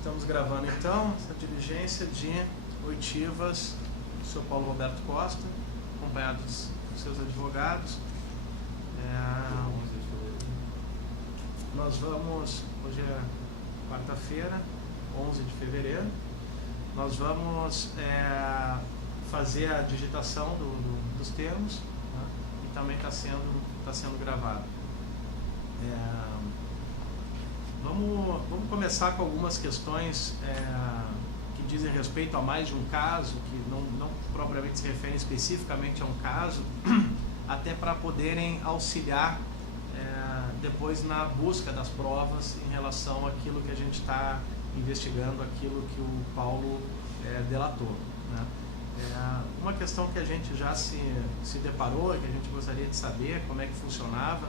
Estamos gravando então essa diligência de oitivas do Sr. Paulo Roberto Costa, acompanhado dos seus advogados. Nós vamos, hoje é quarta-feira, 11 de fevereiro, nós vamos fazer a digitação dos termos, né? E também está sendo gravado. Vamos começar com algumas questões que dizem respeito a mais de um caso, que não propriamente se referem especificamente a um caso, até para poderem auxiliar depois na busca das provas em relação àquilo que a gente está investigando, aquilo que o Paulo delatou, né? Uma questão que a gente já se deparou, que a gente gostaria de saber como é que funcionava,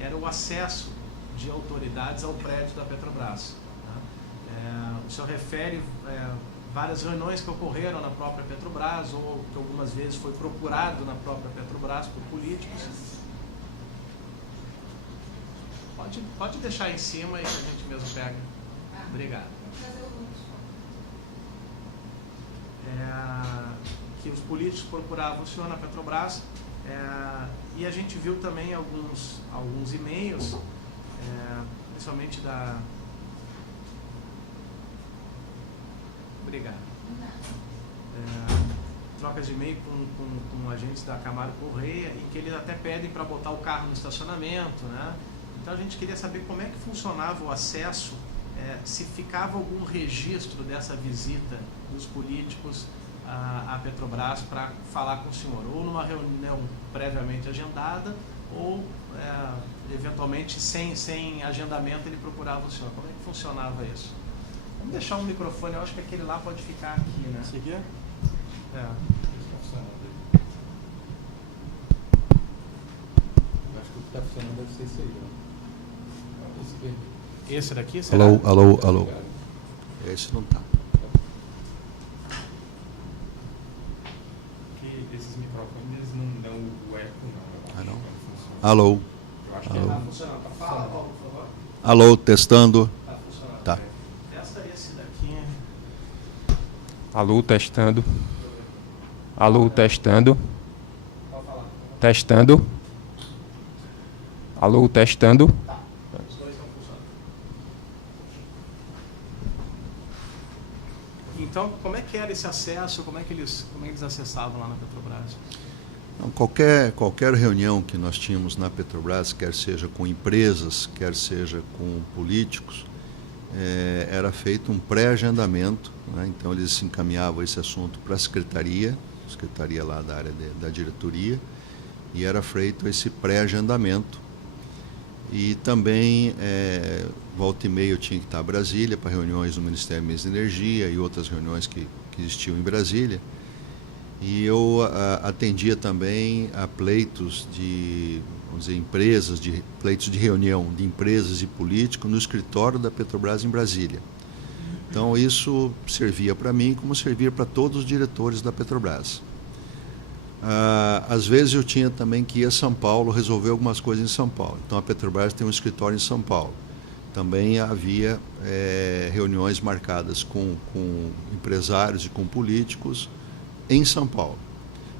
era o acesso de autoridades ao prédio da Petrobras, né? O senhor refere várias reuniões que ocorreram na própria Petrobras, ou que algumas vezes foi procurado na própria Petrobras por políticos. Pode deixar em cima e a gente mesmo pega. Obrigado. Que os políticos procuravam o senhor na Petrobras, e a gente viu também alguns e-mails, principalmente da... Obrigado. Trocas de e-mail com agentes da Camargo Correia, em que eles até pedem para botar o carro no estacionamento, né? Então a gente queria saber como é que funcionava o acesso, se ficava algum registro dessa visita dos políticos à Petrobras para falar com o senhor, ou numa reunião previamente agendada, ou eventualmente sem agendamento ele procurava o senhor. Como é que funcionava isso? Vamos deixar um microfone, eu acho que aquele lá pode ficar aqui, né? Esse aqui é? Acho que o que está funcionando deve ser esse aí, né? Esse daqui? Será? Alô. Esse não está. Esses microfones não dão o eco, não. Não? Alô. Eu acho que Está funcionando. Fala, Paulo, por favor. Alô, testando. Está funcionando. Tá. Testa esse daqui. Alô, testando. Alô, testando. Pode falar. Testando. Alô, testando. Os dois estão funcionando. Então, como é que era esse acesso? Como é que eles acessavam lá na Petrobras? Então, qualquer reunião que nós tínhamos na Petrobras, quer seja com empresas, quer seja com políticos, era feito um pré-agendamento, né? Então eles se encaminhavam esse assunto para a secretaria lá da área da diretoria, e era feito esse pré-agendamento. E também, volta e meia, eu tinha que estar em Brasília para reuniões do Ministério de Energia e outras reuniões que existiam em Brasília. E eu atendia também a pleitos de, vamos dizer, pleitos de reunião de empresas e políticos no escritório da Petrobras em Brasília. Então isso servia para mim como servia para todos os diretores da Petrobras. Às vezes eu tinha também que ir a São Paulo resolver algumas coisas em São Paulo. Então a Petrobras tem um escritório em São Paulo. Também havia reuniões marcadas com empresários e com políticos em São Paulo.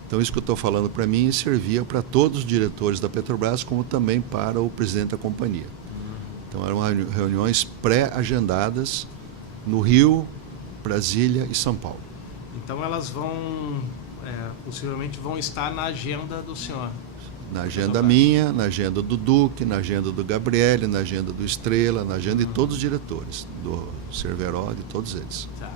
Então isso que eu estou falando para mim servia para todos os diretores da Petrobras, como também para o presidente da companhia. Então eram reuniões pré-agendadas no Rio, Brasília e São Paulo. Então elas possivelmente vão estar na agenda do senhor? Na agenda minha, na agenda do Duque, na agenda do Gabriele, na agenda do Estrela, na agenda de todos os diretores, do Cerveró, de todos eles. Tá.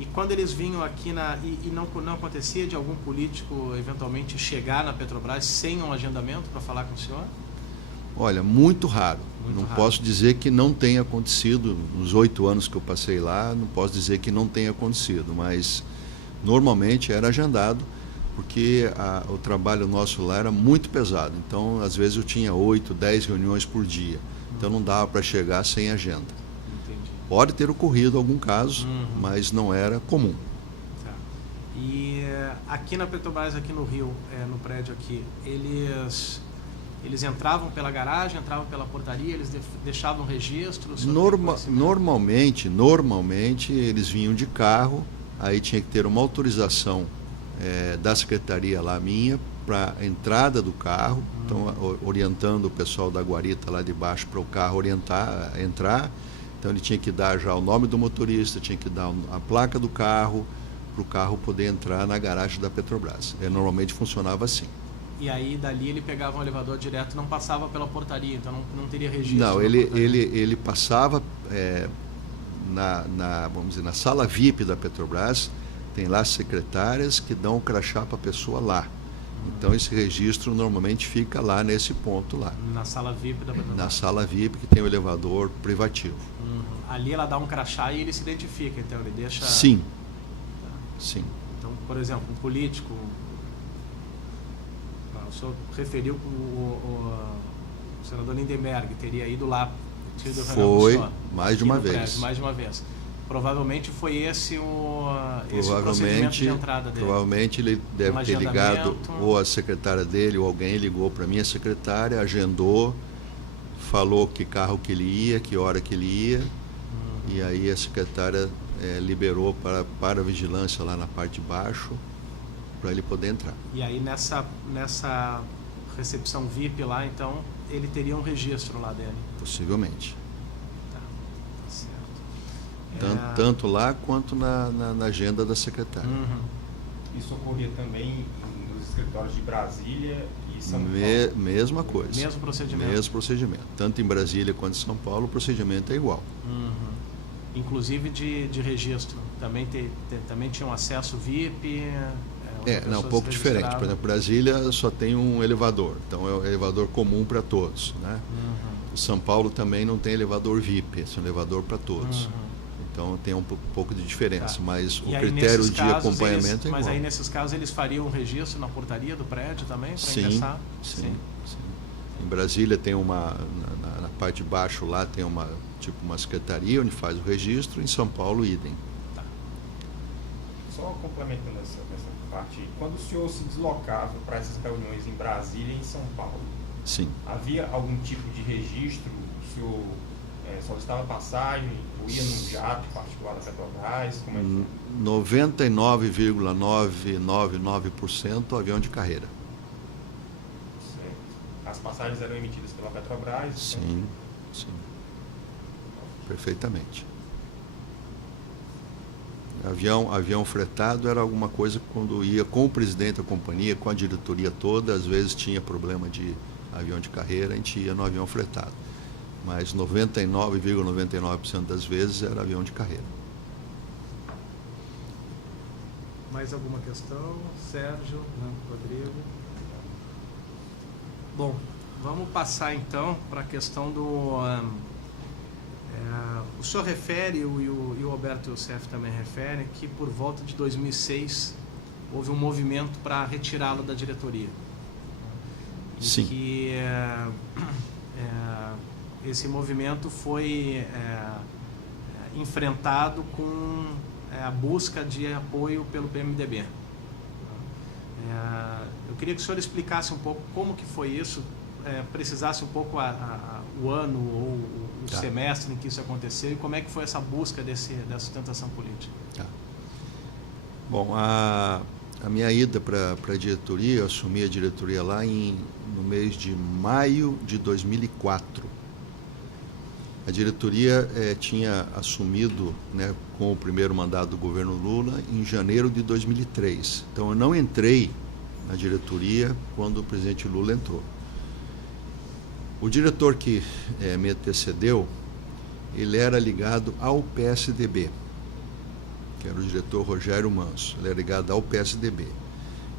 E quando eles vinham aqui e não acontecia de algum político eventualmente chegar na Petrobras sem um agendamento para falar com o senhor? Olha, muito raro. Muito raro. Posso dizer que não tenha acontecido, nos 8 anos que eu passei lá, não posso dizer que não tenha acontecido, mas normalmente era agendado, porque o trabalho nosso lá era muito pesado. Então, às vezes eu tinha 8, 10 reuniões por dia. Então não dava para chegar sem agenda. Entendi. Pode ter ocorrido algum caso, mas não era comum. Tá. E aqui na Petrobras, aqui no Rio, no prédio aqui, eles Eles entravam pela garagem, entravam pela portaria, eles deixavam registro? Normalmente eles vinham de carro, aí tinha que ter uma autorização da secretaria lá minha para a entrada do carro, então orientando o pessoal da guarita lá de baixo para o carro entrar. Então ele tinha que dar já o nome do motorista, tinha que dar a placa do carro, para o carro poder entrar na garagem da Petrobras. Normalmente funcionava assim. E aí dali ele pegava um elevador direto, não passava pela portaria, então não teria registro? Não, ele passava vamos dizer, na sala VIP da Petrobras, tem lá secretárias que dão o crachá para a pessoa lá. Então esse registro normalmente fica lá nesse ponto lá. Na sala VIP da Petrobras? Na sala VIP que tem o elevador privativo. Ali ela dá um crachá e ele se identifica, então ele deixa... Sim. Sim. Então, por exemplo, um político... O senhor referiu que o senador Lindenberg teria ido lá. Foi, mais de uma vez. Mais de uma vez. Provavelmente foi esse o procedimento de entrada dele. Provavelmente ele deve ter ligado, ou a secretária dele, ou alguém ligou para a minha secretária, agendou, falou que carro que ele ia, que hora que ele ia, e aí a secretária liberou para a vigilância lá na parte de baixo, para ele poder entrar. E aí nessa recepção VIP lá, então, ele teria um registro lá dele? Possivelmente. Tá certo. Tanto lá quanto na agenda da secretária. Isso ocorria também nos escritórios de Brasília e São Paulo? Mesma coisa. Mesmo procedimento? Mesmo procedimento. Tanto em Brasília quanto em São Paulo, o procedimento é igual. Inclusive de registro? Também tinham acesso VIP? Não, um pouco diferente. Por exemplo, Brasília só tem um elevador, então é um elevador comum para todos, né? São Paulo também não tem elevador VIP, é um elevador para todos. Então tem um pouco de diferença, mas o critério de acompanhamento é igual. Mas aí nesses casos eles fariam um registro na portaria do prédio também para ingressar? Sim. Em Brasília tem na parte de baixo lá tem uma secretaria onde faz o registro, em São Paulo idem. Só complementando essa parte, quando o senhor se deslocava para essas reuniões em Brasília e em São Paulo, sim, havia algum tipo de registro? O senhor solicitava passagem ou ia num jato particular da Petrobras? Como é que... 99,999% avião de carreira. Certo. As passagens eram emitidas pela Petrobras? Sim. Perfeitamente. Avião fretado era alguma coisa que quando ia com o presidente da companhia, com a diretoria toda, às vezes tinha problema de avião de carreira, a gente ia no avião fretado. Mas 99,99% das vezes era avião de carreira. Mais alguma questão? Sérgio, Rodrigo? Bom, vamos passar então para a questão do... o senhor refere, e o Alberto Youssef também refere, que por volta de 2006 houve um movimento para retirá-lo da diretoria. Sim. Que esse movimento foi enfrentado com a busca de apoio pelo PMDB. Eu queria que o senhor explicasse um pouco como que foi isso, precisasse um pouco o ano ou o semestre em que isso aconteceu e como é que foi essa busca dessa sustentação política. Bom, a minha ida para a diretoria, eu assumi a diretoria lá no mês de maio de 2004. A diretoria tinha assumido, né, com o primeiro mandato do governo Lula em janeiro de 2003. Então eu não entrei na diretoria quando o presidente Lula entrou. O diretor que me antecedeu, ele era ligado ao PSDB, que era o diretor Rogério Manso, ele era ligado ao PSDB.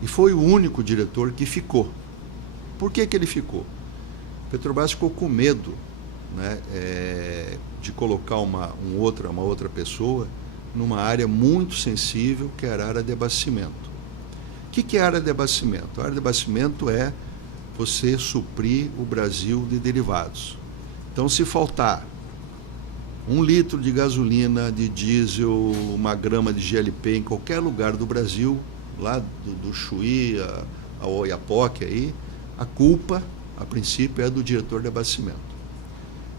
E foi o único diretor que ficou. Por que ele ficou? Petrobras ficou com medo, né, de colocar uma outra pessoa numa área muito sensível, que era a área de abastecimento. O que é a área de abastecimento? A área de abastecimento é você suprir o Brasil de derivados. Então, se faltar 1 litro de gasolina, de diesel, 1 grama de GLP em qualquer lugar do Brasil, lá do Chuí ao Oiapoque, aí, a culpa a princípio, é do diretor de abastecimento.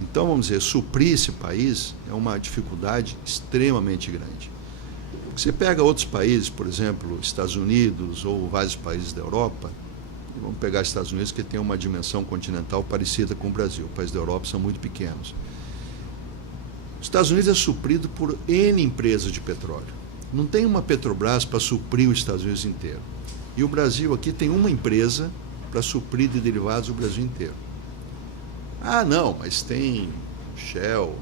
Então, vamos dizer, suprir esse país é uma dificuldade extremamente grande. Você pega outros países, por exemplo, Estados Unidos ou vários países da Europa, e vamos pegar Estados Unidos, que tem uma dimensão continental parecida com o Brasil. Os países da Europa são muito pequenos. Os Estados Unidos é suprido por N empresas de petróleo. Não tem uma Petrobras para suprir os Estados Unidos inteiro. E o Brasil aqui tem uma empresa para suprir de derivados o Brasil inteiro. Ah, não, mas tem Shell,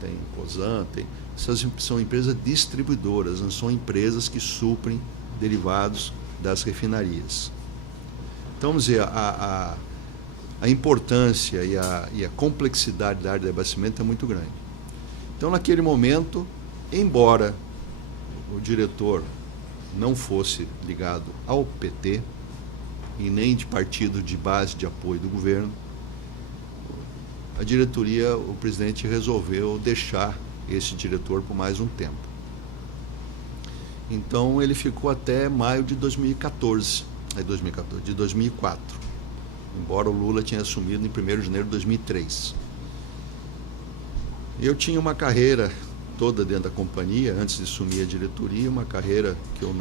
tem Cosan, essas são empresas distribuidoras, não são empresas que suprem derivados das refinarias. Então, vamos dizer, a importância e a complexidade da área de abastecimento é muito grande. Então, naquele momento, embora o diretor não fosse ligado ao PT e nem de partido de base de apoio do governo, a diretoria, o presidente resolveu deixar esse diretor por mais um tempo. Então ele ficou até maio de 2014, de 2004, embora o Lula tinha assumido em 1º de janeiro de 2003. Eu tinha uma carreira toda dentro da companhia, antes de assumir a diretoria, uma carreira que eu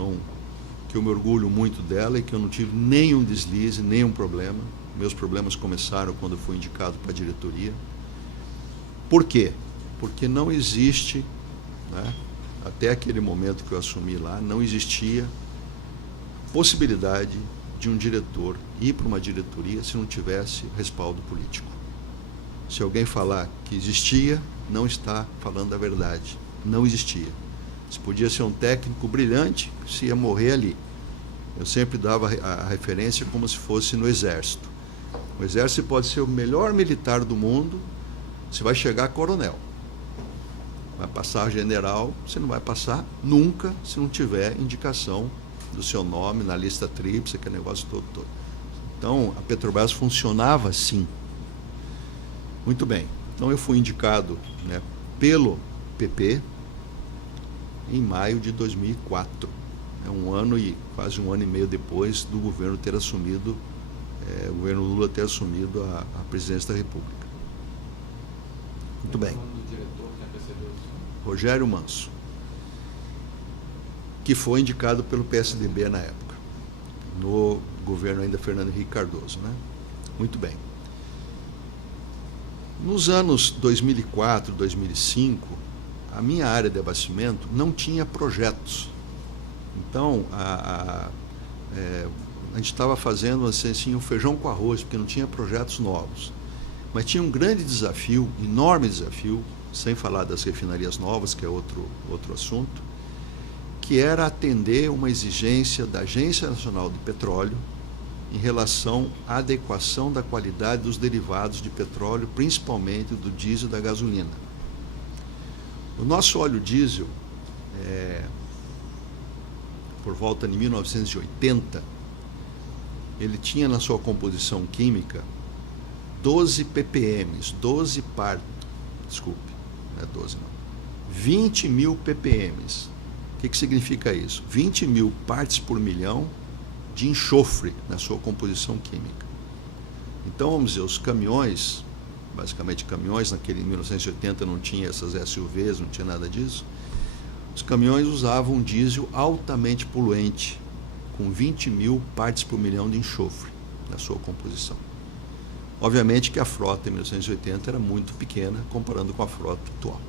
me orgulho muito dela e que eu não tive nenhum deslize, nenhum problema. Meus problemas começaram quando eu fui indicado para a diretoria. Por quê? Porque não existe, né, até aquele momento que eu assumi lá, não existia possibilidade de um diretor ir para uma diretoria se não tivesse respaldo político. Se alguém falar que existia, não está falando a verdade. Não existia. Se podia ser um técnico brilhante, se ia morrer ali. Eu sempre dava a referência como se fosse no Exército. O Exército pode ser o melhor militar do mundo, você vai chegar a coronel. Vai passar a general, você não vai passar nunca se não tiver indicação do seu nome na lista tríplice, aquele negócio todo. Então, a Petrobras funcionava assim. Muito bem. Então, eu fui indicado, né, pelo PP em maio de 2004. Quase um ano e meio depois do governo ter assumido, o governo Lula ter assumido a presidência da República. Muito bem. Rogério Manso, que foi indicado pelo PSDB na época, no governo ainda Fernando Henrique Cardoso, né? Muito bem. Nos anos 2004, 2005, a minha área de abastecimento não tinha projetos. Então, a gente estava fazendo assim, o feijão com arroz, porque não tinha projetos novos. Mas tinha um grande desafio, enorme desafio, sem falar das refinarias novas, que é outro assunto, que era atender uma exigência da Agência Nacional de Petróleo em relação à adequação da qualidade dos derivados de petróleo, principalmente do diesel e da gasolina. O nosso óleo diesel, por volta de 1980, ele tinha na sua composição química 12 ppm, 20 mil ppm. O que significa isso? 20 mil partes por milhão de enxofre na sua composição química. Então, vamos dizer, os caminhões, basicamente caminhões, em 1980 não tinha essas SUVs, não tinha nada disso, os caminhões usavam um diesel altamente poluente, com 20 mil partes por milhão de enxofre na sua composição. Obviamente que a frota em 1980 era muito pequena, comparando com a frota atual.